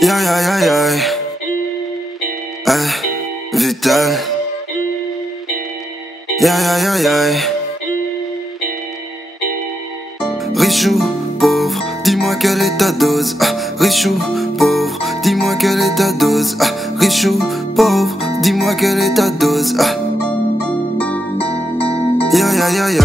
Ya ya ya ya. Vital. Ya ya ya ya. Riche ou pauvre, dis-moi quelle est ta dose. Riche ou pauvre, dis-moi quelle est ta dose. Riche ou pauvre, dis-moi quelle est ta dose. Ya ya ya ya.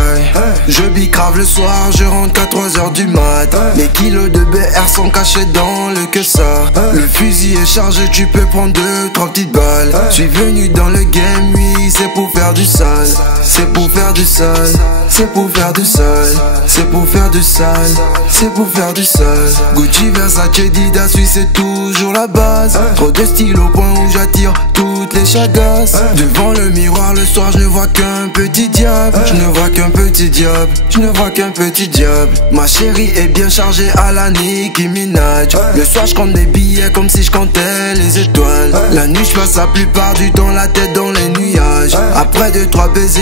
Je bicrave le soir, je rentre à 3h du mat. Les kilos de BR sont cachés dans le que ça. Le fusil est chargé, tu peux prendre 2-3 petites balles. Je suis venu dans le game, oui, c'est pour faire du sale. C'est pour faire du sale. C'est pour faire du sale. C'est pour faire du sale. C'est pour faire du sale. Gucci, Versace, Adidas, oui, c'est toujours la base. Trop de style au point où j'attire toutes les chagasses. Devant le miroir le soir, je ne vois qu'un petit diable. Je ne vois qu'un petit diable. Je ne vois qu'un petit diable. Ma chérie est bien chargée à la Nicki Minaj. Le soir je compte des billets comme si je comptais les étoiles. La nuit je passe la plupart du temps la tête dans les nuages. Après 2-3 baisers,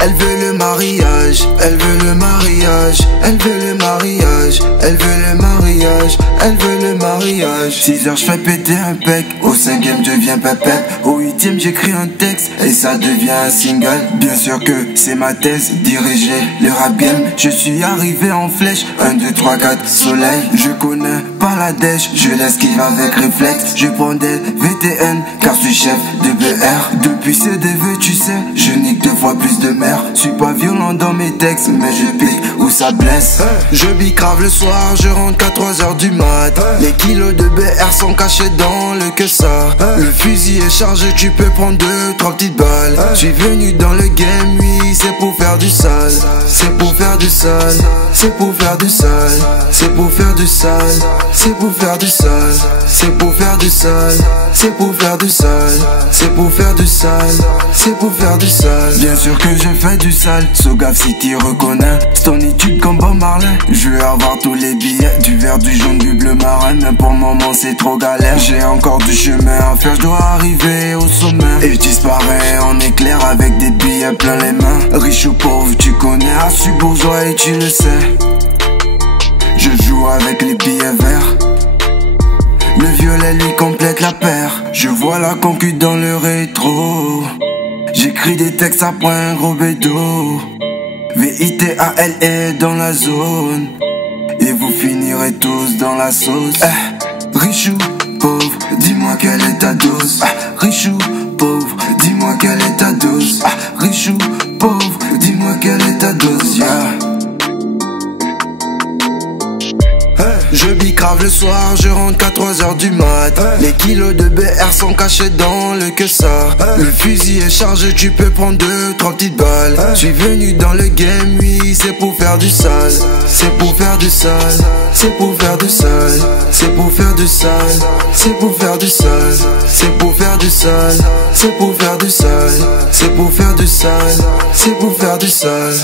elle veut le mariage. Elle veut le mariage. Elle veut le mariage. Elle veut le mariage. Elle veut le mariage. 6h je fais péter un pec. Au 5e je deviens pépette. Au 8e j'écris un texte et ça devient un single. Bien sûr que c'est ma thèse, diriger le rap game. Je suis arrivé en flèche, 1, 2, 3, 4, soleil. Je connais pas la dèche, je l'esquive avec réflexe. Je prends des VTN, car je suis chef de BR. Depuis CDV, tu sais, je nique 2 fois plus de merde. Suis pas violent dans mes textes, mais je pique où ça blesse. Je bicrave le soir, je rentre à 3h du mat. Les kilos de BR sont cachés dans le que ça. Le fusil est chargé, tu peux prendre 2-3 petites balles. Je suis venu dans le game, oui, c'est pour faire du sale. C'est pour faire du sale. C'est pour faire du sale. C'est pour faire du sale. C'est pour faire du sale. C'est pour faire du sale. C'est pour faire du sale. C'est pour faire du sale. C'est pour faire du sale. Bien sûr que je fais du sale. Sogaf City reconnaît. Stonitude comme Bob Marley. Je veux avoir tous les billets. Du vert, du jaune, du bleu marin. Mais pour le moment c'est trop galère. J'ai encore du chemin à faire. Je dois arriver au sommet. Et je disparais en éclair avec des billets plein les mains. Riche ou pauvre, tu connais, assu bourgeois et tu le sais. Je joue avec les billets verts. Le violet lui complète la paire. Je vois la concu dans le rétro. J'écris des textes après un gros bédo. VITAL est dans la zone. Et vous finirez tous dans la sauce. Riche ou pauvre, dis-moi quelle est ta dose. Riche ou pauvre, dis-moi quelle est ta dose. Riche ou pauvre, dis-moi quelle est ta dose, Je bicrave le soir, je rentre à 3h du mat. Les kilos de BR sont cachés dans le que ça. Le fusil est chargé, tu peux prendre 2-3 petites balles. Je suis venu dans le game, oui, c'est pour faire du sale. C'est pour faire du sale. C'est pour faire du sale. C'est pour faire du sale. C'est pour faire du sale. C'est pour faire du sale. C'est pour faire du sale. C'est pour faire du sale. C'est pour faire du sale.